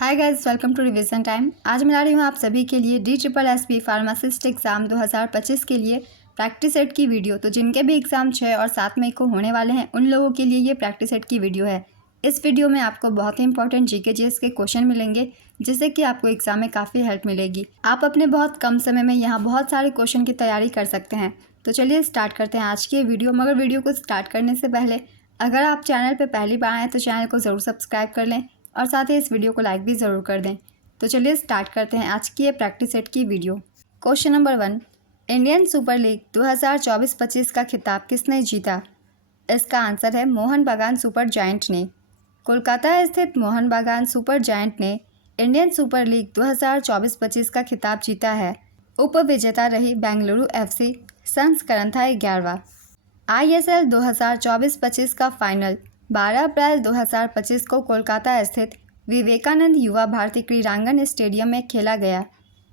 Hi guys, welcome to revision time. आज मैं ला रही हूँ आप सभी के लिए DSSB फार्मासिस्ट एग्ज़ाम 2025 के लिए प्रैक्टिस सेट की वीडियो। तो जिनके भी एग्ज़ाम 6 और 7 मई को होने वाले हैं उन लोगों के लिए ये प्रैक्टिस सेट की वीडियो है। इस वीडियो में आपको बहुत ही इंपॉर्टेंट जीके जीएस के क्वेश्चन मिलेंगे जिससे कि आपको एग्ज़ाम में काफ़ी हेल्प मिलेगी। आप अपने बहुत कम समय में यहाँ बहुत सारे क्वेश्चन की तैयारी कर सकते हैं। तो चलिए स्टार्ट करते हैं आज की वीडियो। मगर वीडियो को स्टार्ट करने से पहले अगर आप चैनल पर पहली बार आएँ तो चैनल को ज़रूर सब्सक्राइब कर लें और साथ ही इस वीडियो को लाइक भी ज़रूर कर दें। तो चलिए स्टार्ट करते हैं आज की ये प्रैक्टिस सेट की video. Question number 1, Indian super league 2024-25 का खिताब किसने जीता? इसका आंसर है मोहन बागान सुपर जायंट ने। कोलकाता स्थित मोहन बागान सुपर जायंट ने इंडियन सुपर लीग 2024-25 का खिताब जीता है। उपविजेता रही बेंगलुरु FC। संस्करण था 11वां। ISL 2024-25 का फाइनल 12 अप्रैल 2025 को कोलकाता स्थित विवेकानंद युवा भारती क्रीड़ांगन स्टेडियम में खेला गया।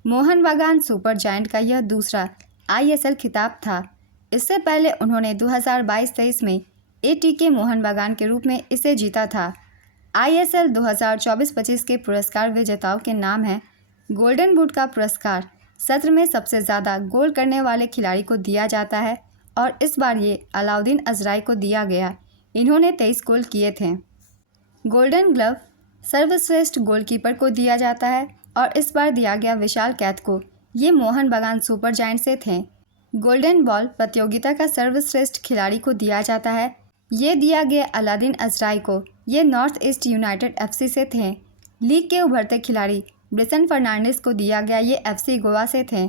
मोहन बागान सुपर जायंट का यह दूसरा ISL खिताब था। इससे पहले उन्होंने 2022-23 में ATK मोहन बागान के रूप में इसे जीता था। ISL 2024-25 के पुरस्कार विजेताओं के नाम हैं। गोल्डन बूट का पुरस्कार सत्र में सबसे ज़्यादा गोल करने वाले खिलाड़ी को दिया जाता है और इस बार ये अलाउद्दीन अजराई को दिया गया। इन्होंने 23 गोल किए थे। गोल्डन ग्लव सर्वश्रेष्ठ गोलकीपर को दिया जाता है और इस बार दिया गया विशाल कैथ को। ये मोहन बागान सुपर जायंट से थे। गोल्डन बॉल प्रतियोगिता का सर्वश्रेष्ठ खिलाड़ी को दिया जाता है। ये दिया गया अलाउद्दीन अजराई को। ये नॉर्थ ईस्ट यूनाइटेड FC से थे। लीग के उभरते खिलाड़ी ब्रिसन फर्नांडिस को दिया गया। ये FC गोवा से थे।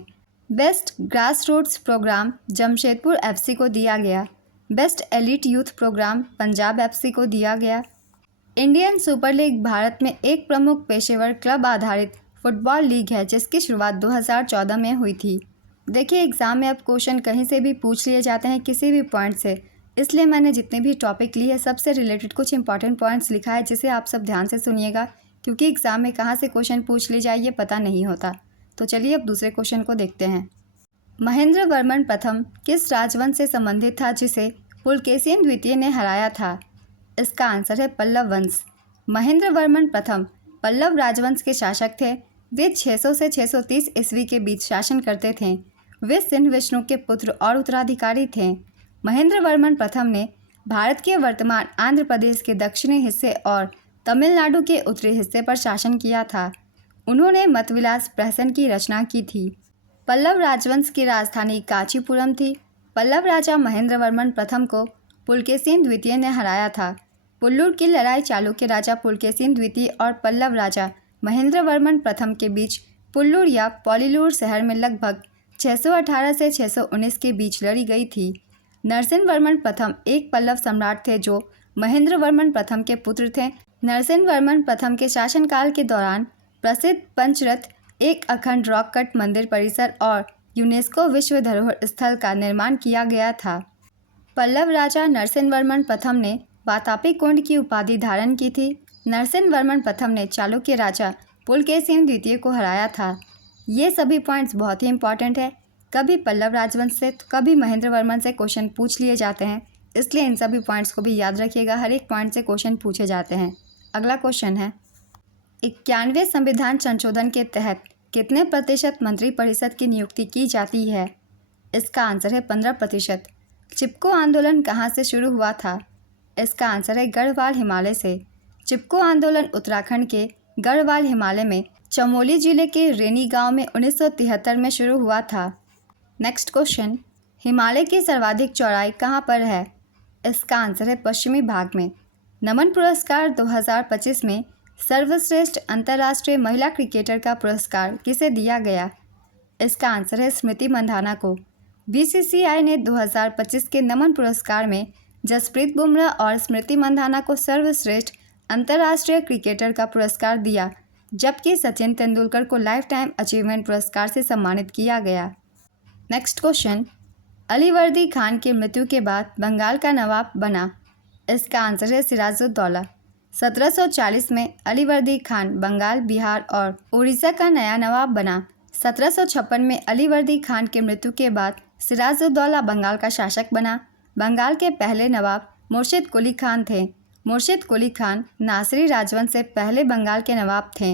Best grassroots programme Jamshedpur FC को दिया गया। Best elite youth programme Punjab FC को दिया गया। इंडियन सुपर लीग भारत में एक प्रमुख पेशेवर क्लब आधारित फुटबॉल लीग है जिसकी शुरुआत 2014 में हुई थी। देखिए, एग्ज़ाम में अब क्वेश्चन कहीं से भी पूछ लिए जाते हैं किसी भी पॉइंट से, इसलिए मैंने जितने भी टॉपिक लिए सबसे रिलेटेड कुछ इंपॉर्टेंट पॉइंट्स लिखा है जिसे आप सब ध्यान से सुनिएगा, क्योंकि एग्ज़ाम में कहाँ से क्वेश्चन पूछ लिए जाए ये पता नहीं होता। तो चलिए अब दूसरे क्वेश्चन को देखते हैं। महेंद्र वर्मन प्रथम किस राजवंश से संबंधित था जिसे पुलकेशिन द्वितीय ने हराया था? इसका आंसर है पल्लव वंश। महेंद्र वर्मन प्रथम पल्लव राजवंश के शासक थे। वे 600 से 630 ईस्वी के बीच शासन करते थे। वे सिंह विष्णु के पुत्र और उत्तराधिकारी थे। महेंद्र वर्मन प्रथम ने भारत के वर्तमान आंध्र प्रदेश के दक्षिणी हिस्से और तमिलनाडु के उत्तरी हिस्से पर शासन किया था। उन्होंने मतविलास प्रहसन की रचना की थी। पल्लव राजवंश की राजधानी कांचीपुरम थी। पल्लव राजा महेंद्र वर्मन प्रथम को पुलकेशिन द्वितीय ने हराया था। पुल्लुर की लड़ाई चालुक्य राजा पुलकेशिन द्वितीय और पल्लव राजा महेंद्र वर्मन प्रथम के बीच पुल्लुर या पोलिलुर शहर में लगभग 618 से 619 के बीच लड़ी गई थी। नरसिंह वर्मन प्रथम एक पल्लव सम्राट थे जो महेंद्र वर्मन प्रथम के पुत्र थे। नरसिंह वर्मन प्रथम के शासनकाल के दौरान प्रसिद्ध पंचरथ, एक अखंड रॉक कट मंदिर परिसर और यूनेस्को विश्व धरोहर स्थल का निर्माण किया गया था। पल्लव राजा नरसिंह वर्मन प्रथम ने वातापी कुंड की उपाधि धारण की थी। नरसिंह वर्मन प्रथम ने चालुक्य राजा पुलकेशिन द्वितीय को हराया था। ये सभी पॉइंट्स बहुत ही इंपॉर्टेंट है। कभी पल्लव राजवंश से तो कभी महेंद्र वर्मन से क्वेश्चन पूछ लिए जाते हैं, इसलिए इन सभी पॉइंट्स को भी याद रखिएगा। हर एक पॉइंट से क्वेश्चन पूछे जाते हैं। अगला क्वेश्चन है, 91वें संविधान संशोधन के तहत कितने प्रतिशत मंत्रिपरिषद की नियुक्ति की जाती है? इसका आंसर है 15%। चिपको आंदोलन कहाँ से शुरू हुआ था? इसका आंसर है गढ़वाल हिमालय से। चिपको आंदोलन उत्तराखंड के गढ़वाल हिमालय में चमोली जिले के रेनी गांव में 1973 में शुरू हुआ था। नेक्स्ट क्वेश्चन, हिमालय की सर्वाधिक चौड़ाई कहाँ पर है? इसका आंसर है पश्चिमी भाग में। नमन पुरस्कार 2025 में सर्वश्रेष्ठ अंतर्राष्ट्रीय महिला क्रिकेटर का पुरस्कार किसे दिया गया? इसका आंसर है स्मृति मंधाना को। BCCI ने 2025 के नमन पुरस्कार में जसप्रीत बुमराह और स्मृति मंधाना को सर्वश्रेष्ठ अंतर्राष्ट्रीय क्रिकेटर का पुरस्कार दिया, जबकि सचिन तेंदुलकर को लाइफ टाइम अचीवमेंट पुरस्कार से सम्मानित किया गया। नेक्स्ट क्वेश्चन, अलीवर्दी खान की मृत्यु के बाद बंगाल का नवाब बना? इसका आंसर है सिराजुद्दौला। 1740 में अलीवर्दी खान बंगाल, बिहार और उड़ीसा का नया नवाब बना। 1756 में अलीवर्दी खान की मृत्यु के बाद सिराजुद्दौला बंगाल का शासक बना। बंगाल के पहले नवाब मुर्शिद कुली खान थे। मुर्शिद कुली खान नासिरी राजवंश से पहले बंगाल के नवाब थे।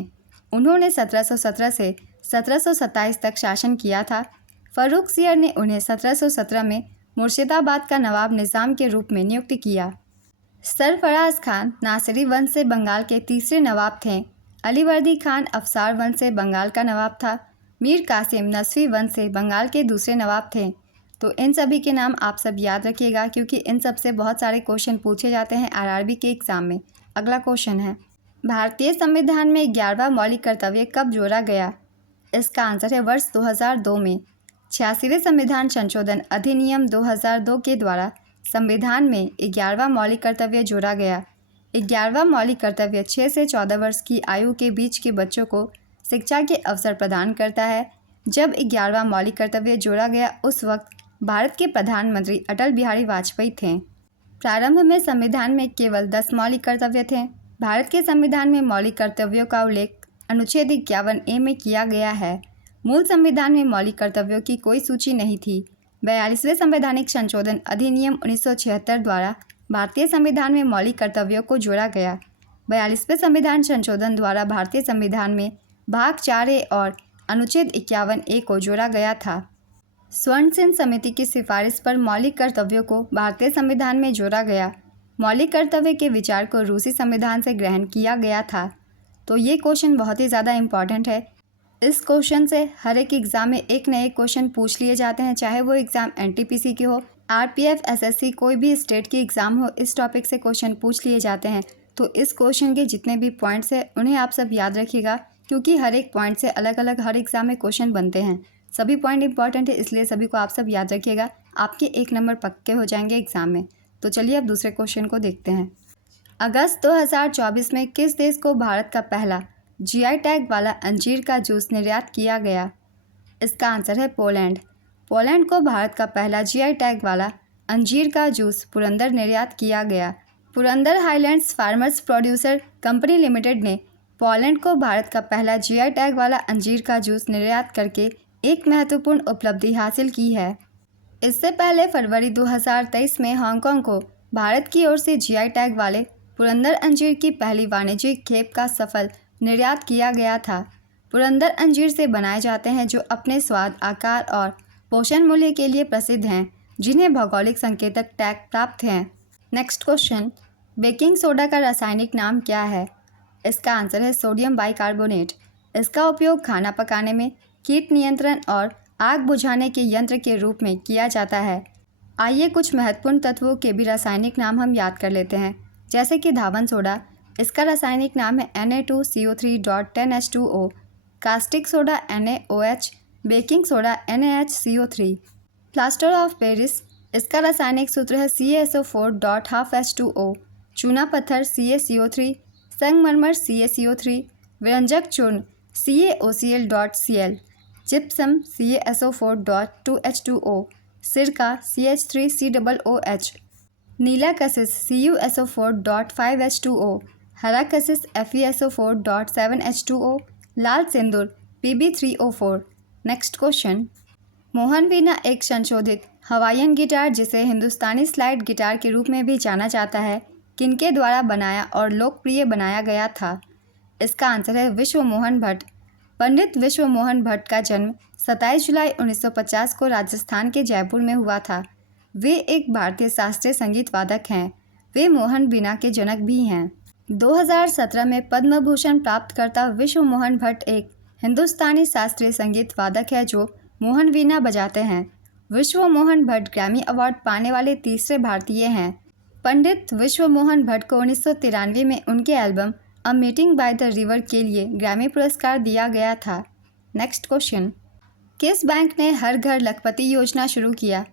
उन्होंने 1717 से 1727 तक शासन किया था। फ़र्रुखसियर ने उन्हें 1717 में मुर्शिदाबाद का नवाब निज़ाम के रूप में नियुक्त किया। सरफराज खान नासिरी वंश से बंगाल के तीसरे नवाब थे। अलीवर्दी खान अफसार वंश से बंगाल का नवाब था। मीर कासिम नस्वी वंश से बंगाल के दूसरे नवाब थे। तो इन सभी के नाम आप सब याद रखिएगा, क्योंकि इन सब से बहुत सारे क्वेश्चन पूछे जाते हैं आरआरबी के एग्ज़ाम में। अगला क्वेश्चन है, भारतीय संविधान में 11वां मौलिक कर्तव्य कब जोड़ा गया? इसका आंसर है वर्ष 2002 में। 86वें संविधान संशोधन अधिनियम 2002 के द्वारा संविधान में 11वां मौलिक कर्तव्य जोड़ा गया। 11वां मौलिक कर्तव्य 6 से 14 वर्ष की आयु के बीच के बच्चों को शिक्षा के अवसर प्रदान करता है। जब 11वां मौलिक कर्तव्य जोड़ा गया उस वक्त भारत के प्रधानमंत्री अटल बिहारी वाजपेयी थे। प्रारंभ में संविधान में केवल 10 मौलिक कर्तव्य थे। भारत के संविधान में मौलिक कर्तव्यों का उल्लेख अनुच्छेद 51A में किया गया है। मूल संविधान में मौलिक कर्तव्यों की कोई सूची नहीं थी। 42वें संवैधानिक संशोधन अधिनियम 1976 द्वारा भारतीय संविधान में मौलिक कर्तव्यों को जोड़ा गया। 42वें संविधान संशोधन द्वारा भारतीय संविधान में भाग 4A और अनुच्छेद 51A को जोड़ा गया था। स्वर्ण सिंह समिति की सिफारिश पर मौलिक कर्तव्यों को भारतीय संविधान में जोड़ा गया। मौलिक कर्तव्य के विचार को रूसी संविधान से ग्रहण किया गया था। तो ये क्वेश्चन बहुत ही ज़्यादा इम्पॉर्टेंट है। इस क्वेश्चन से हर एक एग्ज़ाम में एक नए क्वेश्चन पूछ लिए जाते हैं, चाहे वो एग्ज़ाम NTPC की हो, RPF, SSC, कोई भी स्टेट की एग्ज़ाम हो, इस टॉपिक से क्वेश्चन पूछ लिए जाते हैं। तो इस क्वेश्चन के जितने भी पॉइंट्स हैं उन्हें आप सब याद रखिएगा, क्योंकि हर एक पॉइंट से अलग अलग हर एग्ज़ाम में क्वेश्चन बनते हैं। सभी पॉइंट इंपॉर्टेंट है, इसलिए सभी को आप सब याद रखिएगा। आपके 1 नंबर पक्के हो जाएंगे एग्ज़ाम में। तो चलिए अब दूसरे क्वेश्चन को देखते हैं। अगस्त 2024 में किस देश को भारत का पहला GI टैग वाला अंजीर का जूस निर्यात किया गया? इसका आंसर है पोलैंड। पोलैंड को भारत का पहला GI टैग वाला अंजीर का जूस पुरंदर निर्यात किया गया। Purandar highlands farmers producer company limited ने पोलैंड को भारत का पहला GI टैग वाला अंजीर का जूस निर्यात करके एक महत्वपूर्ण उपलब्धि हासिल की है। इससे पहले फरवरी 2023 में हांगकांग को भारत की ओर से GI टैग वाले पुरंदर अंजीर की पहली वाणिज्यिक खेप का सफल निर्यात किया गया था। पुरंदर अंजीर से बनाए जाते हैं जो अपने स्वाद, आकार और पोषण मूल्य के लिए प्रसिद्ध हैं, जिन्हें भौगोलिक संकेतक टैग प्राप्त हैं। नेक्स्ट क्वेश्चन, बेकिंग सोडा का रासायनिक नाम क्या है? इसका आंसर है सोडियम बाइकार्बोनेट। इसका उपयोग खाना पकाने में, कीट नियंत्रण और आग बुझाने के यंत्र के रूप में किया जाता है। आइए कुछ महत्वपूर्ण तत्वों के भी रासायनिक नाम हम याद कर लेते हैं, जैसे कि धावन सोडा, इसका रासायनिक नाम है Na2CO3.10H2O। Caustic soda NaOH, baking soda NaHCO3। Plaster of Paris, इसका रासायनिक सूत्र है CaSO4.12H2O। चूना पत्थर CaCO3, संगमरमर CaCO3, व्यंजक चूर्ण CaOCl.Cl, जिप्सम CaSO4.2H2O, सिरका CH3COOH, नीला कशिश CuSO4.5H2O, हरा कशिश FeSO4.7H2O, लाल सिंदूर Pb3O4। नेक्स्ट क्वेश्चन, मोहन वीणा एक संशोधित हवाईयन गिटार जिसे हिंदुस्तानी स्लाइड गिटार के रूप में भी जाना जाता है, किनके द्वारा बनाया और लोकप्रिय बनाया गया था? इसका आंसर है विश्व मोहन भट्ट। पंडित विश्व मोहन भट्ट का जन्म 27 जुलाई 1950 को राजस्थान के जयपुर में हुआ था। वे एक भारतीय शास्त्रीय संगीत वादक हैं। वे मोहन वीणा के जनक भी हैं। 2017 में पद्म भूषण प्राप्तकर्ता विश्व मोहन भट्ट एक हिंदुस्तानी शास्त्रीय संगीत वादक है जो मोहन वीणा बजाते हैं। विश्व मोहन भट्ट ग्रैमी अवार्ड पाने वाले तीसरे भारतीय हैं। पंडित विश्व मोहन भट्ट को 1993 में उनके album a meeting by the river के लिए ग्रैमी पुरस्कार दिया गया था। नेक्स्ट क्वेश्चन, किस बैंक ने हर घर लखपति योजना शुरू किया?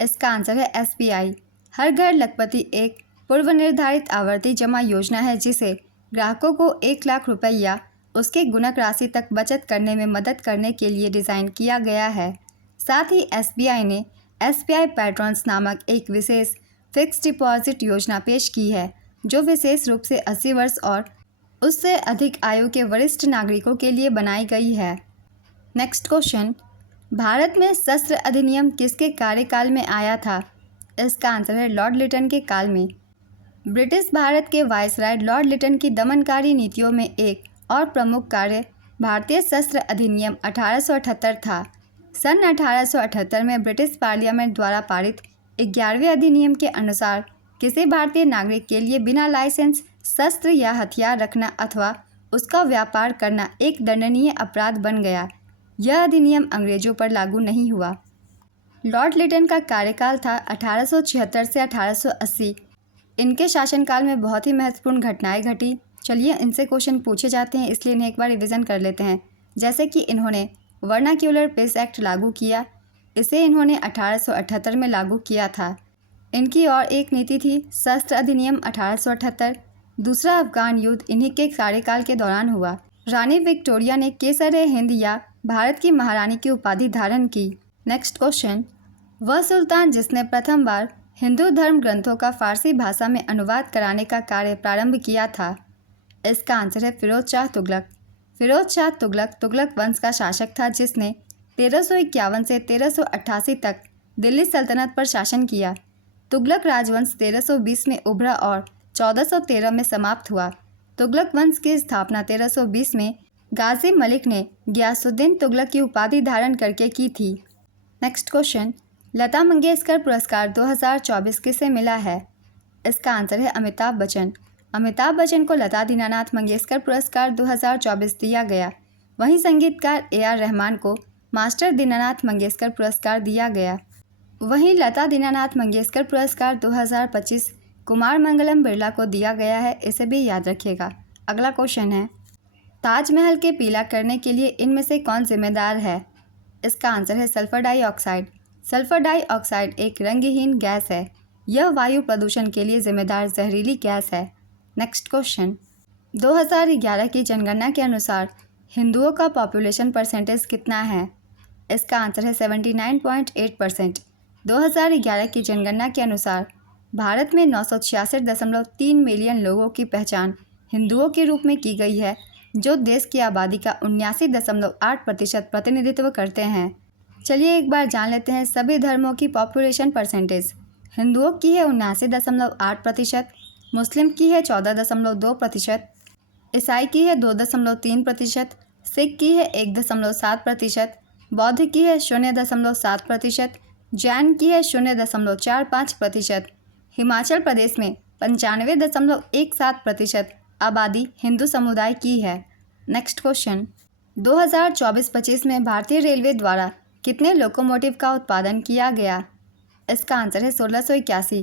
इसका आंसर है SBI। हर घर लखपति एक पूर्व निर्धारित आवर्ती जमा योजना है जिसे ग्राहकों को 1 लाख रुपए या उसके गुणक राशि तक बचत करने में मदद करने के लिए डिज़ाइन किया गया है। साथ ही SBI ने SBI पैट्रॉन्स नामक एक विशेष फिक्स डिपॉजिट योजना पेश की है, जो विशेष रूप से 80 वर्ष और उससे अधिक आयु के वरिष्ठ नागरिकों के लिए बनाई गई है। नेक्स्ट क्वेश्चन, भारत में शस्त्र अधिनियम किसके कार्यकाल में आया था? इसका आंसर है लॉर्ड लिटन के काल में। ब्रिटिश भारत के वायसराय लॉर्ड लिटन की दमनकारी नीतियों में एक और प्रमुख कार्य भारतीय शस्त्र अधिनियम 1878 था। सन 1878 में ब्रिटिश पार्लियामेंट द्वारा पारित 11वें अधिनियम के अनुसार किसी भारतीय नागरिक के लिए बिना लाइसेंस शस्त्र या हथियार रखना अथवा उसका व्यापार करना एक दंडनीय अपराध बन गया। यह अधिनियम अंग्रेजों पर लागू नहीं हुआ। लॉर्ड लिटन का कार्यकाल था 1876 से 1880। इनके शासनकाल में बहुत ही महत्वपूर्ण घटनाएं घटी। चलिए इनसे क्वेश्चन पूछे जाते हैं, इसलिए इन्हें एक बार रिवीजन कर लेते हैं। जैसे कि इन्होंने वर्नाक्यूलर पीस एक्ट लागू किया, इसे इन्होंने 1878 में लागू किया था। इनकी और एक नीति थी शस्त्र अधिनियम 1878। दूसरा अफगान युद्ध इन्हीं के कार्यकाल के दौरान हुआ। रानी विक्टोरिया ने केसर हिंद या भारत की महारानी की उपाधि धारण की। नेक्स्ट क्वेश्चन, वह सुल्तान जिसने प्रथम बार हिंदू धर्म ग्रंथों का फारसी भाषा में अनुवाद कराने का कार्य प्रारंभ किया था। इसका आंसर है फिरोज शाह तुगलक। फिरोज शाह तुगलक तुगलक वंश का शासक था जिसने 1351 से 1388 तक दिल्ली सल्तनत पर शासन किया। तुगलक राजवंश 1320 में उभरा और 1413 में समाप्त हुआ। तुगलक वंश की स्थापना 1320 में गाजी मलिक ने गियासुद्दीन तुगलक की उपाधि धारण करके की थी। नेक्स्ट क्वेश्चन, लता मंगेशकर पुरस्कार 2024 किसे मिला है? इसका आंसर है अमिताभ बच्चन। अमिताभ बच्चन को लता दीनानाथ मंगेशकर पुरस्कार 2024 दिया गया। वहीं संगीतकार AR रहमान को मास्टर दीनानाथ मंगेशकर पुरस्कार दिया गया। वहीं लता दीनानाथ मंगेशकर पुरस्कार 2025 कुमार मंगलम बिरला को दिया गया है, इसे भी याद रखिएगा। अगला क्वेश्चन है, ताजमहल के पीला करने के लिए इनमें से कौन जिम्मेदार है? इसका आंसर है सल्फर डाइऑक्साइड। सल्फर डाइऑक्साइड एक रंगहीन गैस है। यह वायु प्रदूषण के लिए जिम्मेदार जहरीली गैस है। नेक्स्ट क्वेश्चन, 2011 की जनगणना के अनुसार हिंदुओं का पॉपुलेशन परसेंटेज कितना है? इसका आंसर है 79.8%। 2011 की जनगणना के अनुसार भारत में 966.3 मिलियन लोगों की पहचान हिंदुओं के रूप में की गई है, जो देश की आबादी का 79.8% प्रतिनिधित्व करते हैं। चलिए एक बार जान लेते हैं सभी धर्मों की पॉपुलेशन परसेंटेज। हिंदुओं की है 79.8%, मुस्लिम की है 14.2%, ईसाई की है 2.3%, सिख की है 1.7%, बौद्ध की है 0.7%, जैन की है 0.45%। हिमाचल प्रदेश में 95.17% आबादी हिंदू समुदाय की है। नेक्स्ट क्वेश्चन, 2024-25 में भारतीय रेलवे द्वारा कितने लोकोमोटिव का उत्पादन किया गया? इसका आंसर है 1681।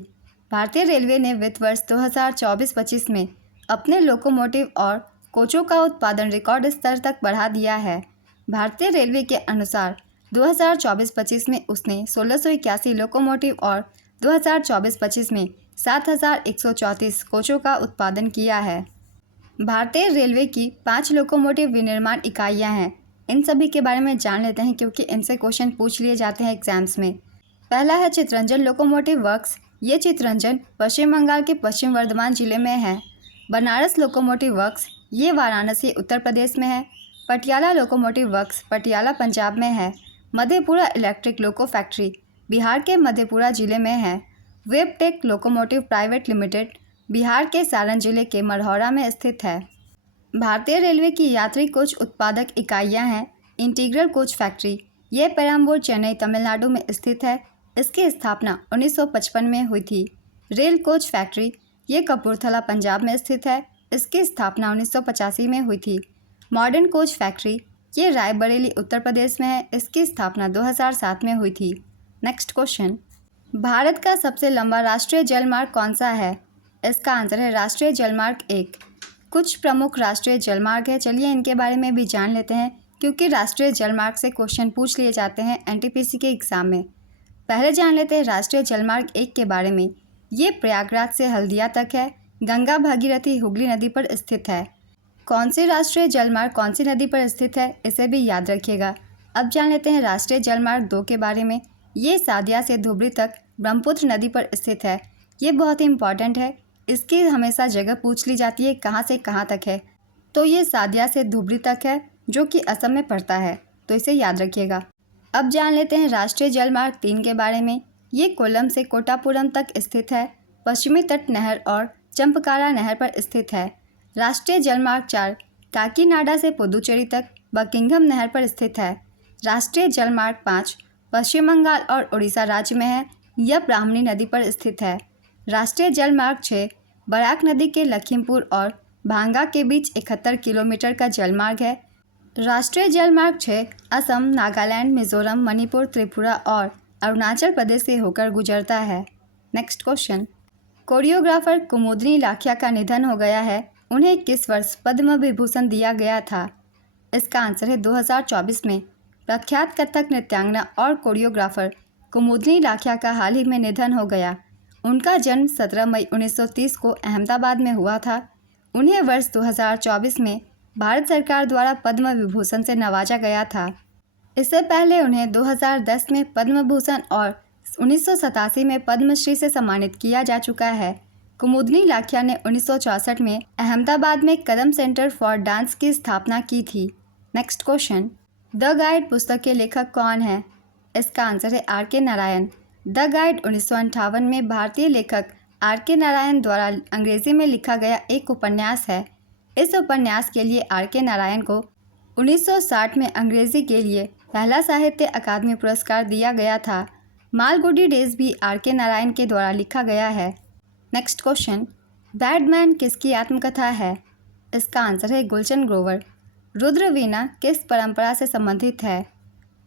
भारतीय रेलवे ने वित्त वर्ष 2024-25 में अपने लोकोमोटिव और कोचों का उत्पादन रिकॉर्ड स्तर तक बढ़ा दिया है। भारतीय रेलवे के अनुसार 2024-25 में उसने 1681 लोकोमोटिव और 2024-25 में 7134 कोचों का उत्पादन किया है। भारतीय रेलवे की 5 लोकोमोटिव विनिर्माण इकाइयां हैं। इन सभी के बारे में जान लेते हैं क्योंकि इनसे क्वेश्चन पूछ लिए जाते हैं एग्जाम्स में। पहला है चितरंजन लोकोमोटिव वर्क्स। ये चितरंजन पश्चिम बंगाल के पश्चिम वर्धमान जिले में है। बनारस लोकोमोटिव वर्क्स ये वाराणसी उत्तर प्रदेश में है। पटियाला लोकोमोटिव वर्क्स पटियाला पंजाब में है। Madhepura electric loco factory Bihar के मधेपुरा जिले में है। वेबटेक लोकोमोटिव प्राइवेट लिमिटेड बिहार के सारण जिले के मढ़ौरा में स्थित है। भारतीय रेलवे की यात्री कोच उत्पादक इकाइयां हैं इंटीग्रल कोच फैक्ट्री। ये पेरम्बूर चेन्नई तमिलनाडु में स्थित है। इसकी स्थापना 1955 में हुई थी। रेल कोच फैक्ट्री ये कपूरथला पंजाब में स्थित है। इसकी स्थापना 1985 में हुई थी। मॉडर्न कोच फैक्ट्री ये रायबरेली उत्तर प्रदेश में है। इसकी स्थापना 2007 में हुई थी। नेक्स्ट क्वेश्चन, भारत का सबसे लंबा राष्ट्रीय जलमार्ग कौन सा है? इसका आंसर है राष्ट्रीय जलमार्ग 1। कुछ प्रमुख राष्ट्रीय जलमार्ग है, चलिए इनके बारे में भी जान लेते हैं क्योंकि राष्ट्रीय जलमार्ग से क्वेश्चन पूछ लिए जाते हैं NTPC के एग्ज़ाम में। पहले जान लेते हैं राष्ट्रीय जलमार्ग 1 के बारे में। ये प्रयागराज से हल्दिया तक है। गंगा भागीरथी हुगली नदी पर स्थित है। कौन सी राष्ट्रीय जलमार्ग कौन सी नदी पर स्थित है, इसे भी याद रखिएगा। अब जान लेते हैं राष्ट्रीय जलमार्ग 2 के बारे में। ये सादिया से धुबरी तक ब्रह्मपुत्र नदी पर स्थित है। ये बहुत ही इंपॉर्टेंट है, इसकी हमेशा जगह पूछ ली जाती है कहाँ से कहाँ तक है। तो ये सादिया से धुबरी तक है जो कि असम में पड़ता है, तो इसे याद रखिएगा। अब जान लेते हैं राष्ट्रीय जलमार्ग 3 के बारे में। ये कोल्लम से कोटापुरम तक स्थित है। पश्चिमी तट नहर और चंपकारा नहर पर स्थित है। राष्ट्रीय जलमार्ग 4 काकीनाडा से पुदुचेरी तक बकिंघम नहर पर स्थित है। राष्ट्रीय जलमार्ग 5 पश्चिम बंगाल और उड़ीसा राज्य में है। यह ब्राह्मणी नदी पर स्थित है। राष्ट्रीय जलमार्ग 6 बराक नदी के लखीमपुर और भांगा के बीच 71 किलोमीटर का जलमार्ग है। राष्ट्रीय जलमार्ग 6 असम, नागालैंड, मिजोरम, मणिपुर, त्रिपुरा और अरुणाचल प्रदेश से होकर गुजरता है। नेक्स्ट क्वेश्चन, कोरियोग्राफर कुमुदनी लाखिया का निधन हो गया है। उन्हें किस वर्ष पद्म विभूषण दिया गया था? इसका आंसर है 2024 में। प्रख्यात कथक नृत्यांगना और कोरियोग्राफर कुमुदनी लाखिया का हाल ही में निधन हो गया। उनका जन्म 17 मई 1930 को अहमदाबाद में हुआ था। उन्हें वर्ष 2024 में भारत सरकार द्वारा पद्म विभूषण से नवाजा गया था। इससे पहले उन्हें 2010 में पद्म भूषण और 1987 में पद्मश्री से सम्मानित किया जा चुका है। कुमुदनी लाखिया ने 1964 में अहमदाबाद में कदम सेंटर फॉर डांस की स्थापना की थी। नेक्स्ट क्वेश्चन, द गाइड पुस्तक के लेखक कौन है? इसका आंसर है आर के नारायण। द गाइड 1958 में भारतीय लेखक आर के नारायण द्वारा अंग्रेजी में लिखा गया एक उपन्यास है। इस उपन्यास के लिए आर के नारायण को 1960 में अंग्रेजी के लिए पहला साहित्य अकादमी पुरस्कार दिया गया था। मालगुडी डेज भी आर के नारायण के द्वारा लिखा गया है। नेक्स्ट क्वेश्चन, बैडमैन किसकी आत्मकथा है? इसका आंसर है गुलशन ग्रोवर। रुद्रवीणा किस परंपरा से संबंधित है?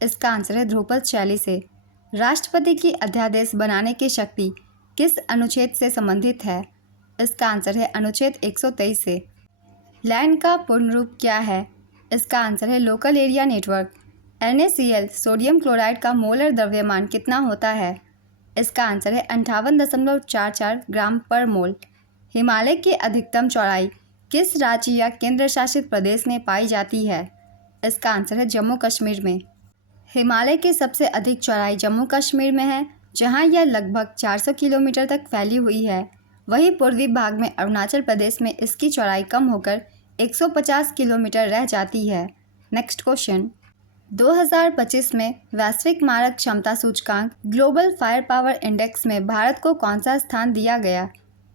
इसका आंसर है ध्रुपद शैली से। राष्ट्रपति की अध्यादेश बनाने की शक्ति किस अनुच्छेद से संबंधित है? इसका आंसर है अनुच्छेद 123 से। लैंड का पूर्ण रूप क्या है? इसका आंसर है local area network. NaCl sodium chloride का मोलर द्रव्यमान कितना होता है? इसका आंसर है 58.44 ग्राम पर मोल। हिमालय की अधिकतम चौड़ाई किस राज्य या केंद्र शासित प्रदेश में पाई जाती है? इसका आंसर है जम्मू कश्मीर में। हिमालय की सबसे अधिक चौड़ाई जम्मू कश्मीर में है, जहां यह लगभग 400 किलोमीटर तक फैली हुई है। वहीं पूर्वी भाग में अरुणाचल प्रदेश में इसकी चौड़ाई कम होकर 150 किलोमीटर रह जाती है। नेक्स्ट क्वेश्चन, 2025 में वैश्विक मारक क्षमता सूचकांक ग्लोबल फायर पावर इंडेक्स में भारत को कौन सा स्थान दिया गया?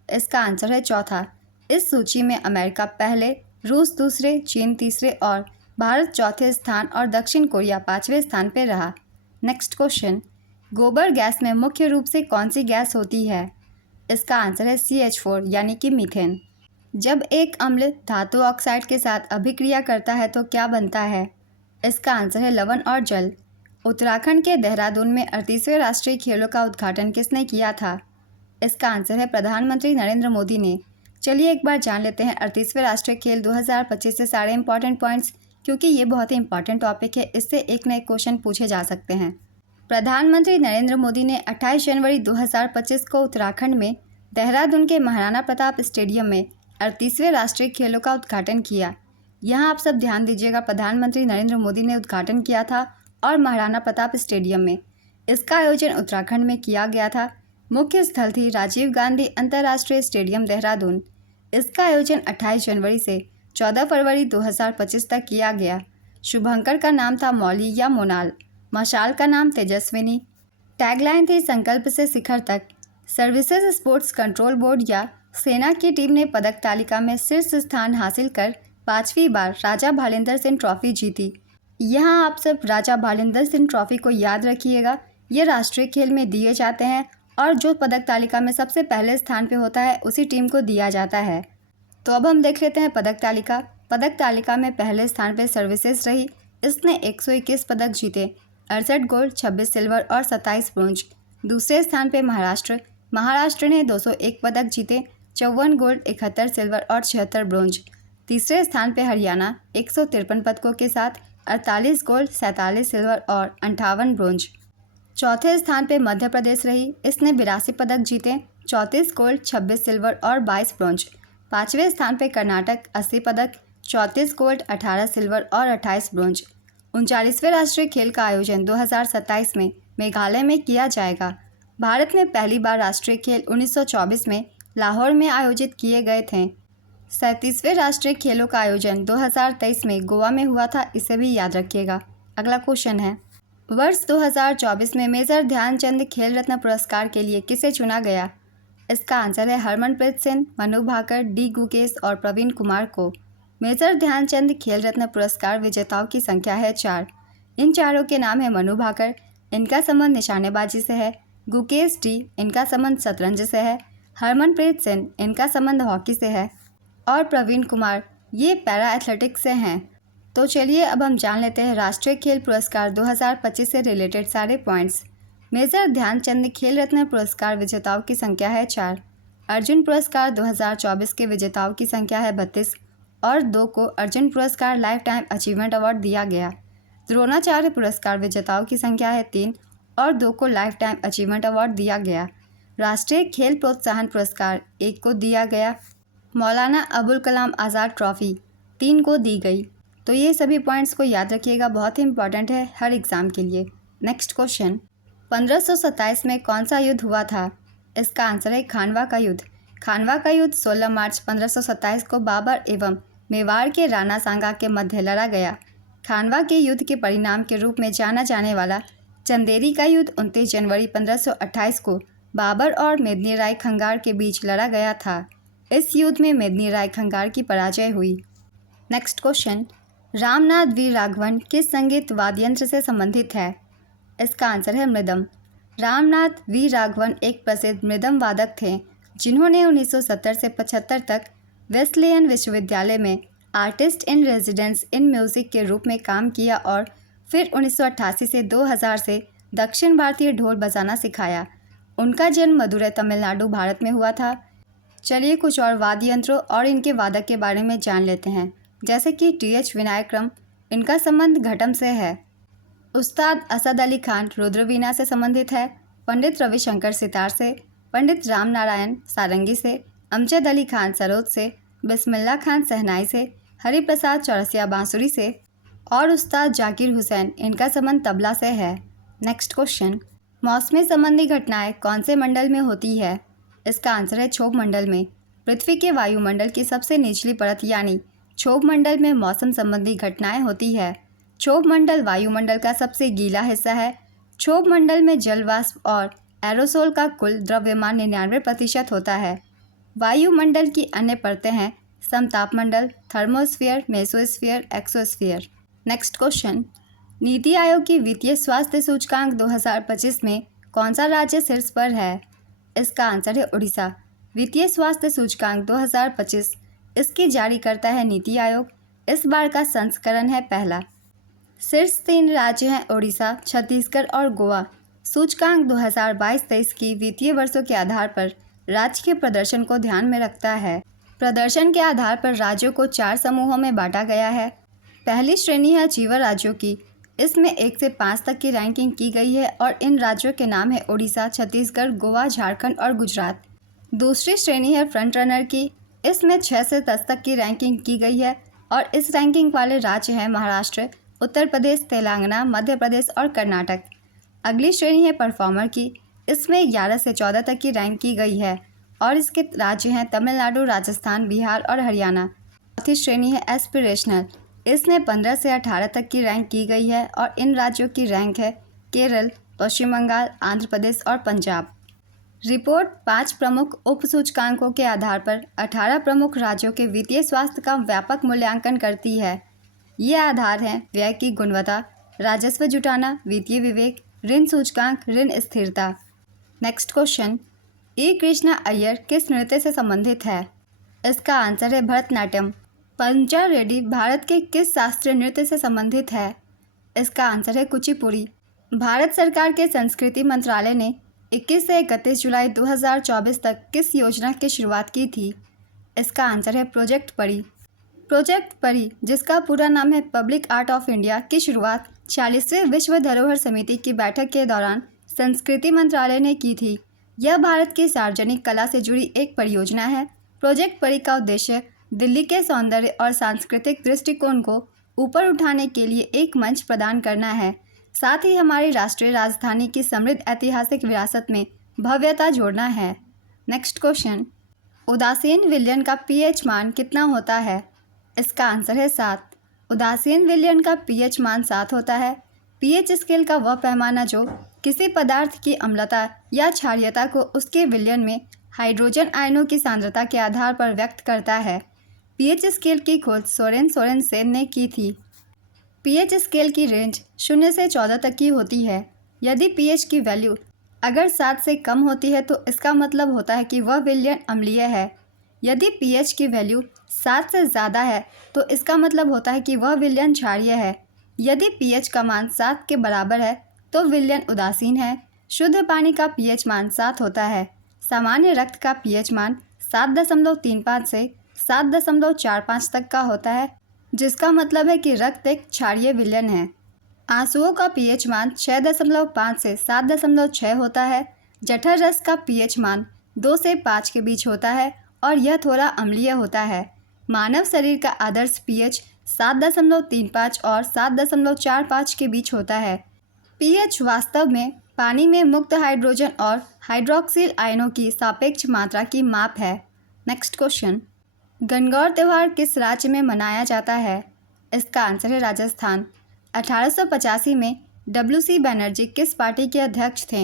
इसका आंसर है चौथा। इस सूची में अमेरिका पहले, रूस दूसरे, चीन तीसरे और भारत चौथे स्थान और दक्षिण कोरिया 5वें स्थान पर रहा। नेक्स्ट क्वेश्चन, गोबर गैस में मुख्य रूप से कौन सी गैस होती है? इसका आंसर है CH4 यानी कि मीथेन। जब एक अम्ल धातु ऑक्साइड के साथ अभिक्रिया करता है तो क्या बनता है? इसका आंसर है लवण और जल। उत्तराखंड के देहरादून में 38वें राष्ट्रीय खेलों का उद्घाटन किसने किया था? इसका आंसर है प्रधानमंत्री नरेंद्र मोदी ने। चलिए एक बार जान लेते हैं 38वें राष्ट्रीय खेल 2025 से सारे इंपॉर्टेंट पॉइंट्स, क्योंकि ये बहुत ही इंपॉर्टेंट टॉपिक है। इससे एक न एक क्वेश्चन पूछे जा सकते हैं। प्रधानमंत्री नरेंद्र मोदी ने 28 जनवरी 2025 को उत्तराखंड में देहरादून के महाराणा प्रताप स्टेडियम में 38वें राष्ट्रीय खेलों का उद्घाटन किया। यहाँ आप सब ध्यान दीजिएगा, प्रधानमंत्री नरेंद्र मोदी ने उद्घाटन किया था और महाराणा प्रताप स्टेडियम में। इसका आयोजन उत्तराखंड में किया गया था। मुख्य स्थल थी राजीव गांधी अंतर्राष्ट्रीय स्टेडियम देहरादून। इसका आयोजन 28 जनवरी से 14 फरवरी 2025 तक किया गया। शुभंकर का नाम था मौली या मोनाल। मशाल का नाम तेजस्विनी। टैगलाइन थी संकल्प से शिखर तक। सर्विसेज स्पोर्ट्स कंट्रोल बोर्ड या सेना की टीम ने पदक तालिका में शीर्ष स्थान हासिल कर 5वीं बार राजा भालिंदर सिंह ट्रॉफी जीती। यहाँ आप सब राजा भालिंदर सिंह ट्रॉफी को याद रखिएगा। ये राष्ट्रीय खेल में दिए जाते हैं और जो पदक तालिका में सबसे पहले स्थान पे होता है उसी टीम को दिया जाता है। तो अब हम देख लेते हैं पदक तालिका। पदक तालिका में पहले स्थान पे सर्विसेज रही। इसने 121 पदक जीते, 68 गोल्ड, 26 सिल्वर और 27 ब्रोंज। दूसरे स्थान पे महाराष्ट्र ने 201 पदक जीते, 54 गोल्ड, 71 सिल्वर और 76 ब्रोंज। तीसरे स्थान पे हरियाणा 153 पदकों के साथ 48 गोल्ड, 47 सिल्वर और 58 ब्रोंज। चौथे स्थान पे मध्य प्रदेश रही। इसने 82 पदक जीते, 34 गोल्ड, 26 सिल्वर और 22 ब्रोंज। पाँचवें स्थान पे कर्नाटक 80 पदक, 34 गोल्ड, 18 सिल्वर और 28 ब्रोंज। 39वें राष्ट्रीय खेल का आयोजन 2027 में मेघालय में किया जाएगा। भारत में पहली बार राष्ट्रीय खेल 1924 में लाहौर में आयोजित किए गए थे। 37वें राष्ट्रीय खेलों का आयोजन 2023 में गोवा में हुआ था। इसे भी याद रखिएगा। अगला क्वेश्चन है, वर्ष 2024 में मेजर ध्यानचंद खेल रत्न पुरस्कार के लिए किसे चुना गया? इसका आंसर है हरमनप्रीत सिंह, मनु भाकर, डी गुकेश और प्रवीण कुमार को। मेजर ध्यानचंद खेल रत्न पुरस्कार विजेताओं की संख्या है 4। इन चारों के नाम है मनु भाकर, इनका संबंध निशानेबाजी से है। गुकेश डी, इनका संबंध शतरंज से है। हरमनप्रीत सिंह, इनका संबंध हॉकी से है। और प्रवीण कुमार, ये पैरा एथलेटिक्स से हैं। तो चलिए अब हम जान लेते हैं राष्ट्रीय खेल पुरस्कार 2025 से रिलेटेड सारे पॉइंट्स। मेजर ध्यानचंद खेल रत्न पुरस्कार विजेताओं की संख्या है 4। अर्जुन पुरस्कार 2024 के विजेताओं की संख्या है 32 और 2 को अर्जुन पुरस्कार लाइफ टाइम अचीवमेंट अवार्ड दिया गया। द्रोणाचार्य पुरस्कार विजेताओं की संख्या है 3 और 2 को लाइफ टाइम अचीवमेंट अवार्ड दिया गया। राष्ट्रीय खेल प्रोत्साहन पुरस्कार 1 को दिया गया। मौलाना अबुल कलाम आज़ाद ट्रॉफी 3 को दी गई। तो ये सभी पॉइंट्स को याद रखिएगा, बहुत ही इंपॉर्टेंट है हर एग्ज़ाम के लिए। नेक्स्ट क्वेश्चन, 1527 में कौन सा युद्ध हुआ था? इसका आंसर है खानवा का युद्ध। खानवा का युद्ध 16 मार्च 1527 को बाबर एवं मेवाड़ के राणा सांगा के मध्य लड़ा गया। खानवा के युद्ध के परिणाम के रूप में जाना जाने वाला चंदेरी का युद्ध 29 जनवरी 1528 को बाबर और मेदिनी राय खंगार के बीच लड़ा गया था। इस युद्ध में मेदिनी राय खंगार की पराजय हुई। Next question, Ramnath V Raghavan किस संगीत वाद्ययंत्र से संबंधित है? इसका आंसर है मृदम। रामनाथ वी राघवन एक प्रसिद्ध मृदम वादक थे जिन्होंने 1970 से 75 तक वेस्लेयन विश्वविद्यालय में artist in residence in music के रूप में काम किया और फिर 1988 से 2000 से दक्षिण भारतीय ढोल बजाना सिखाया। उनका जन्म मदुरै, तमिलनाडु, भारत में हुआ था। चलिए कुछ और वाद्य यंत्रों और इनके वादक के बारे में जान लेते हैं, जैसे कि टी.एच. विनायकम, इनका संबंध घटम से है। उस्ताद असद अली खान रुद्रवीणा से संबंधित है। पंडित रविशंकर सितार से, पंडित राम नारायण सारंगी से, अमजद अली खान सरोद से, बिस्मिल्लाह खान सहनाई से, हरिप्रसाद चौरसिया बांसुरी से और उस्ताद जाकिर हुसैन, इनका संबंध तबला से है। नेक्स्ट क्वेश्चन, मौसमी संबंधी घटनाएं कौन से मंडल में होती है? इसका आंसर है क्षोभ मंडल में। पृथ्वी के वायुमंडल की सबसे निचली परत यानी क्षोभ मंडल में मौसम संबंधी घटनाएं होती है। क्षोभ मंडल वायुमंडल का सबसे गीला हिस्सा है। क्षोभ मंडल में जल वाष्प और एरोसोल का कुल द्रव्यमान 99% होता है। वायुमंडल की अन्य परतें हैं समतापमंडल, thermosphere, mesosphere, exosphere. Next question, Niti Aayog की वित्तीय स्वास्थ्य सूचकांक 2025 में कौन सा राज्य शीर्ष पर है? इसका आंसर है उड़ीसा। वित्तीय स्वास्थ्य सूचकांक 2025 इसकी जारी करता है नीति आयोग। इस बार का संस्करण है पहला। शीर्ष 3 राज्य हैं उड़ीसा, छत्तीसगढ़ और गोवा। सूचकांक 2022-23 की वित्तीय वर्षों के आधार पर राज्य के प्रदर्शन को ध्यान में रखता है। प्रदर्शन के आधार पर राज्यों को 4 समूहों में बांटा गया है। पहली श्रेणी है जीवा राज्यों की, इसमें 1 से 5 तक की रैंकिंग की गई है और इन राज्यों के नाम है उड़ीसा, छत्तीसगढ़, गोवा, झारखंड और गुजरात। दूसरी श्रेणी है फ्रंट रनर की, इसमें 6 से 10 तक की रैंकिंग की गई है और इस रैंकिंग वाले राज्य हैं महाराष्ट्र, उत्तर प्रदेश, तेलंगाना, मध्य प्रदेश और कर्नाटक। अगली श्रेणी है परफॉर्मर की, इसमें 11 से 14 तक की रैंक की गई है और इसके राज्य हैं तमिलनाडु, राजस्थान, बिहार और हरियाणा। चौथी श्रेणी है एस्पिरेशनल, इसमें 15 से 18 तक की रैंक की गई है और इन राज्यों की रैंक है केरल, पश्चिम बंगाल, आंध्र प्रदेश और पंजाब। रिपोर्ट 5 प्रमुख उप सूचकांकों के आधार पर 18 प्रमुख राज्यों के वित्तीय स्वास्थ्य का व्यापक मूल्यांकन करती है। ये आधार हैं व्यय की गुणवत्ता, राजस्व जुटाना, वित्तीय विवेक, ऋण सूचकांक, ऋण स्थिरता। नेक्स्ट क्वेश्चन, ई कृष्णा अय्यर किस नृत्य से संबंधित है? इसका आंसर है भरतनाट्यम। पंचा रेड्डी भारत के किस शास्त्रीय नृत्य से संबंधित है? इसका आंसर है कुचिपुड़ी। भारत सरकार के संस्कृति मंत्रालय ने 21 से 31 जुलाई 2024 तक किस योजना की शुरुआत की थी? इसका आंसर है प्रोजेक्ट परी। प्रोजेक्ट परी, जिसका पूरा नाम है पब्लिक आर्ट ऑफ इंडिया, की शुरुआत 40वें विश्व धरोहर समिति की बैठक के दौरान संस्कृति मंत्रालय ने की थी। यह भारत की सार्वजनिक कला से जुड़ी एक परियोजना है। प्रोजेक्ट परी का उद्देश्य दिल्ली के सौंदर्य और सांस्कृतिक दृष्टिकोण को ऊपर उठाने के लिए एक मंच प्रदान करना है, साथ ही हमारी राष्ट्रीय राजधानी की समृद्ध ऐतिहासिक विरासत में भव्यता जोड़ना है। नेक्स्ट क्वेश्चन, उदासीन विलयन का पीएच मान कितना होता है? इसका आंसर है 7। उदासीन विलयन का पीएच मान 7 होता है। पीएच स्केल का वह पैमाना जो किसी पदार्थ की अम्लता या क्षारीयता को उसके विलयन में हाइड्रोजन आयनों की सांद्रता के आधार पर व्यक्त करता है। पीएच स्केल की खोज सोरेनसेन ने की थी। पीएच स्केल की रेंज 0 से 14 तक की होती है। यदि पीएच की वैल्यू अगर 7 से कम होती है तो इसका मतलब होता है कि वह विलयन अम्लीय है। यदि पीएच की वैल्यू 7 से ज़्यादा है तो इसका मतलब होता है कि वह विलयन क्षारीय है। यदि पीएच का मान 7 के बराबर है तो विलयन उदासीन है। शुद्ध पानी का पीएच मान 7 होता है। सामान्य रक्त का पीएच मान 7.35 से 7.45 तक का होता है, जिसका मतलब है कि रक्त एक क्षारीय विलयन है। आंसुओं का पीएच मान 6.5 से 7.6 होता है। जठर रस का पीएच मान 2 से 5 के बीच होता है और यह थोड़ा अम्लीय होता है। मानव शरीर का आदर्श पीएच 7.35 और 7.45 के बीच होता है। पीएच वास्तव में पानी में मुक्त हाइड्रोजन और हाइड्रोक्सिल आयनों की सापेक्ष मात्रा की माप है। नेक्स्ट क्वेश्चन, गणगौर त्यौहार किस राज्य में मनाया जाता है? इसका आंसर है राजस्थान। 1885 में WC बनर्जी किस पार्टी के अध्यक्ष थे?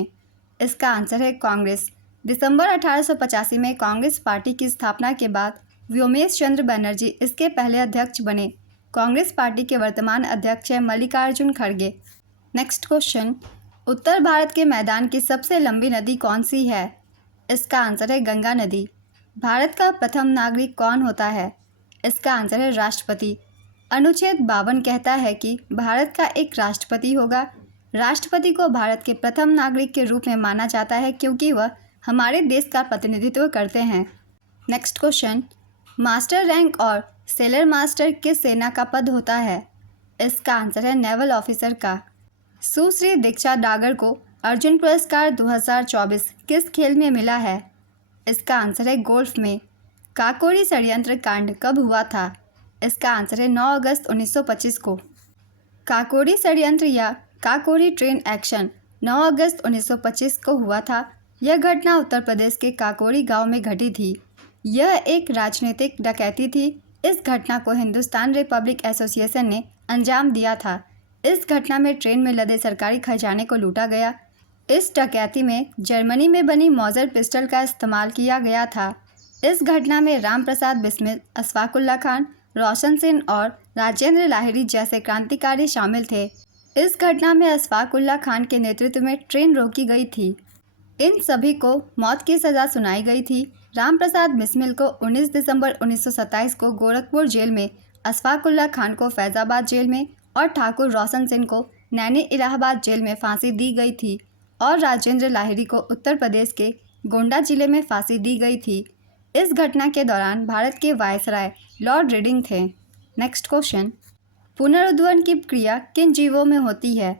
इसका आंसर है कांग्रेस। दिसंबर 1885 में कांग्रेस पार्टी की स्थापना के बाद व्योमेश चंद्र बनर्जी इसके पहले अध्यक्ष बने। कांग्रेस पार्टी के वर्तमान अध्यक्ष हैं मल्लिकार्जुन खड़गे। नेक्स्ट क्वेश्चन, उत्तर भारत के मैदान की सबसे लंबी नदी कौन सी है? इसका आंसर है गंगा नदी। भारत का प्रथम नागरिक कौन होता है? इसका आंसर है राष्ट्रपति। अनुच्छेद 52 कहता है कि भारत का एक राष्ट्रपति होगा। राष्ट्रपति को भारत के प्रथम नागरिक के रूप में माना जाता है क्योंकि वह हमारे देश का प्रतिनिधित्व करते हैं। नेक्स्ट क्वेश्चन, मास्टर रैंक और सेलर मास्टर किस सेना का पद होता है? इसका आंसर है नेवल ऑफिसर का। सुश्री दीक्षा डागर को अर्जुन पुरस्कार 2024 किस खेल में मिला है? इसका आंसर है गोल्फ में। काकोरी षड्यंत्र कांड कब हुआ था? इसका आंसर है 9 अगस्त 1925 को। काकोरी षड्यंत्र या काकोरी ट्रेन एक्शन 9 अगस्त 1925 को हुआ था। यह घटना उत्तर प्रदेश के काकोरी गांव में घटी थी। यह एक राजनीतिक डकैती थी। इस घटना को हिंदुस्तान रिपब्लिक एसोसिएशन ने अंजाम दिया था। इस घटना में ट्रेन में लदे सरकारी खजाने को लूटा गया। इस डकैती में जर्मनी में बनी मॉजर पिस्टल का इस्तेमाल किया गया था। इस घटना में राम प्रसाद बिस्मिल, अशफाकुल्ला खान, रोशन सिंह और राजेंद्र लाहिड़ी जैसे क्रांतिकारी शामिल थे। इस घटना में अशफाकुल्ला खान के नेतृत्व में ट्रेन रोकी गई थी। इन सभी को मौत की सज़ा सुनाई गई थी। राम प्रसाद बिस्मिल को 19 दिसंबर 1927 को गोरखपुर जेल में, अशफाकुल्ला खान को फैज़ाबाद जेल में और ठाकुर रोशन सिंह को नैनी इलाहाबाद जेल में फांसी दी गई थी और राजेंद्र लाहिड़ी को उत्तर प्रदेश के गोंडा जिले में फांसी दी गई थी। इस घटना के दौरान भारत के वायसराय लॉर्ड रीडिंग थे। नेक्स्ट क्वेश्चन, पुनरुद्धारण की क्रिया किन जीवों में होती है?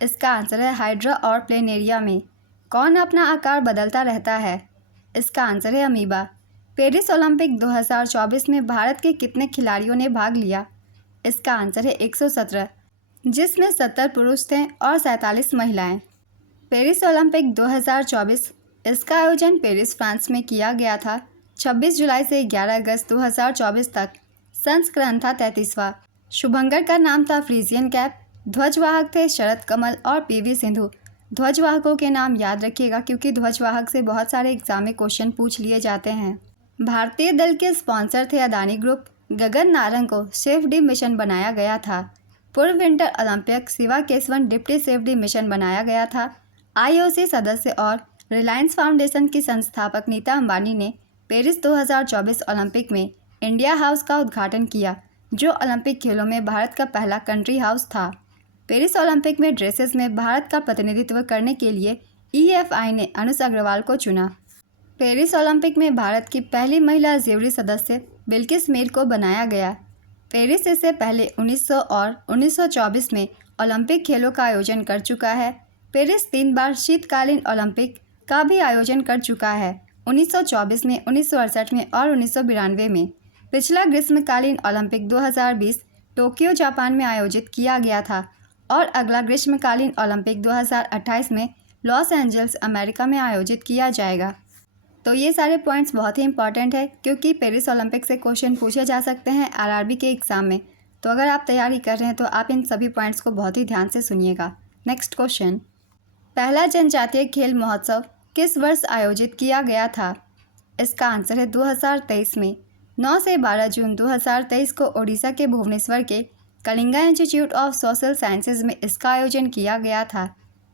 इसका आंसर है हाइड्रा और प्लेनेरिया में। कौन अपना आकार बदलता रहता है? इसका आंसर है अमीबा। पेरिस ओलंपिक 2024 में भारत के कितने खिलाड़ियों ने भाग लिया? इसका आंसर है 117, जिसमें 70 पुरुष थे और 47 महिलाएं। पेरिस ओलंपिक 2024 इसका आयोजन पेरिस, फ्रांस में किया गया था। 26 जुलाई से 11 अगस्त 2024 तक। संस्करण था 33वां। शुभंकर का नाम था फ्रीजियन कैप। ध्वजवाहक थे शरद कमल और PV सिंधु। ध्वजवाहकों के नाम याद रखिएगा क्योंकि ध्वजवाहक से बहुत सारे एग्जाम में क्वेश्चन पूछ लिए जाते हैं। भारतीय दल के स्पॉन्सर थे अदानी ग्रुप। गगन नारंग को सेफ डी मिशन बनाया गया था। पूर्व winter Olympic Shiva Keshavan deputy safe D mission बनाया गया था। IOC सदस्य और रिलायंस फाउंडेशन की संस्थापक नीता अंबानी ने पेरिस 2024 ओलंपिक में इंडिया हाउस का उद्घाटन किया, जो ओलंपिक खेलों में भारत का पहला कंट्री हाउस था। पेरिस ओलंपिक में ड्रेसेस में भारत का प्रतिनिधित्व करने के लिए EFI ने अनुज अग्रवाल को चुना। पेरिस ओलंपिक में भारत की पहली महिला ज्यूरी सदस्य बिल्किस मीर को बनाया गया। पेरिस इससे पहले 1900 और 1924 में ओलंपिक खेलों का आयोजन कर चुका है। पेरिस 3 बार शीतकालीन ओलंपिक का भी आयोजन कर चुका है, 1924 में, 1968 में और 1992 में। पिछला ग्रीष्मकालीन ओलंपिक 2020 टोक्यो, जापान में आयोजित किया गया था और अगला ग्रीष्मकालीन ओलंपिक 2028 में लॉस एंजल्स, अमेरिका में आयोजित किया जाएगा। तो ये सारे पॉइंट्स बहुत ही इंपॉर्टेंट है क्योंकि पेरिस ओलंपिक से क्वेश्चन पूछे जा सकते हैं RRB के एग्ज़ाम में। तो अगर आप तैयारी कर रहे हैं तो आप इन सभी पॉइंट्स को बहुत ही ध्यान से सुनिएगा। नेक्स्ट क्वेश्चन, पहला जनजातीय खेल महोत्सव किस वर्ष आयोजित किया गया था? इसका आंसर है 2023 में। 9 से 12 जून 2023 को ओडिशा के भुवनेश्वर के Kalinga institute of social sciences में इसका आयोजन किया गया था।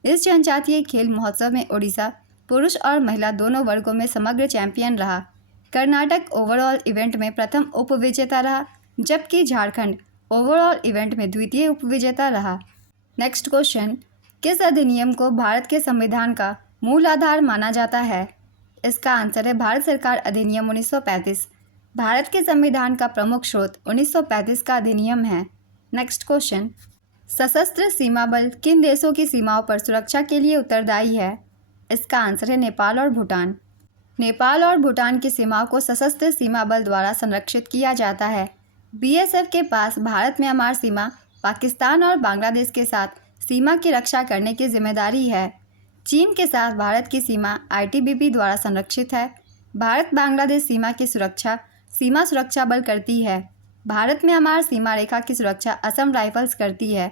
इस जनजातीय खेल महोत्सव में ओडिशा पुरुष और महिला दोनों वर्गों में समग्र चैंपियन रहा। कर्नाटक ओवरऑल इवेंट में प्रथम उपविजेता रहा, जबकि झारखंड ओवरऑल इवेंट में द्वितीय उपविजेता रहा। नेक्स्ट क्वेश्चन, किस अधिनियम को भारत के संविधान का मूल आधार माना जाता है? इसका आंसर है भारत सरकार अधिनियम 1935। भारत के संविधान का प्रमुख स्रोत 1935 का अधिनियम है। नेक्स्ट क्वेश्चन, सशस्त्र सीमा बल किन देशों की सीमाओं पर सुरक्षा के लिए उत्तरदायी है? इसका आंसर है नेपाल और भूटान। नेपाल और भूटान की सीमाओं को सशस्त्र सीमा बल द्वारा संरक्षित किया जाता है। बीएसएफ के पास भारत म्यांमार सीमा, पाकिस्तान और बांग्लादेश के साथ सीमा की रक्षा करने की जिम्मेदारी है। चीन के साथ भारत की सीमा आईटीबीपी द्वारा संरक्षित है। भारत बांग्लादेश सीमा की सुरक्षा सीमा सुरक्षा बल करती है। भारत म्यांमार सीमा रेखा की सुरक्षा असम राइफल्स करती है।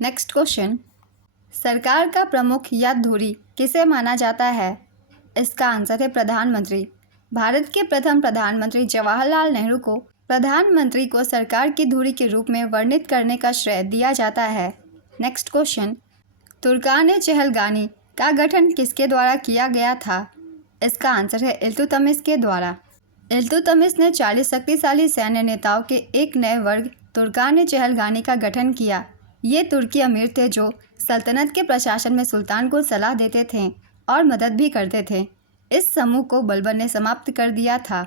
नेक्स्ट क्वेश्चन, सरकार का प्रमुख या धुरी किसे माना जाता है? इसका आंसर है प्रधानमंत्री। भारत के प्रथम प्रधानमंत्री जवाहरलाल नेहरू को प्रधानमंत्री को सरकार की धुरी के रूप में वर्णित करने का श्रेय दिया जाता है। नेक्स्ट क्वेश्चन, तुर्कान चहलगानी का गठन किसके द्वारा किया गया था? इसका आंसर है इल्तुतमिश के द्वारा। इल्तुतमिश ने 40 शक्तिशाली सैन्य नेताओं के एक नए वर्ग तुर्कान चहलगानी का गठन किया। ये तुर्की अमीर थे जो सल्तनत के प्रशासन में सुल्तान को सलाह देते थे और मदद भी करते थे। इस समूह को बलबन ने समाप्त कर दिया था।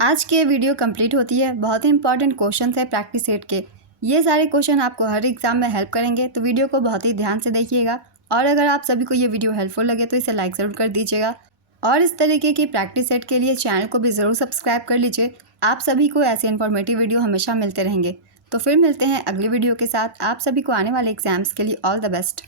आज की ये वीडियो कंप्लीट होती है। बहुत ही इंपॉर्टेंट क्वेश्चन है प्रैक्टिस सेट के। ये सारे क्वेश्चन आपको हर एग्जाम में हेल्प करेंगे, तो वीडियो को बहुत ही ध्यान से देखिएगा। और अगर आप सभी को ये वीडियो हेल्पफुल लगे तो इसे लाइक ज़रूर कर दीजिएगा और इस तरीके की प्रैक्टिस सेट के लिए चैनल को भी ज़रूर सब्सक्राइब कर लीजिए। आप सभी को ऐसे इन्फॉर्मेटिव वीडियो हमेशा मिलते रहेंगे। तो फिर मिलते हैं अगली वीडियो के साथ। आप सभी को आने वाले एग्जाम्स के लिए ऑल द बेस्ट।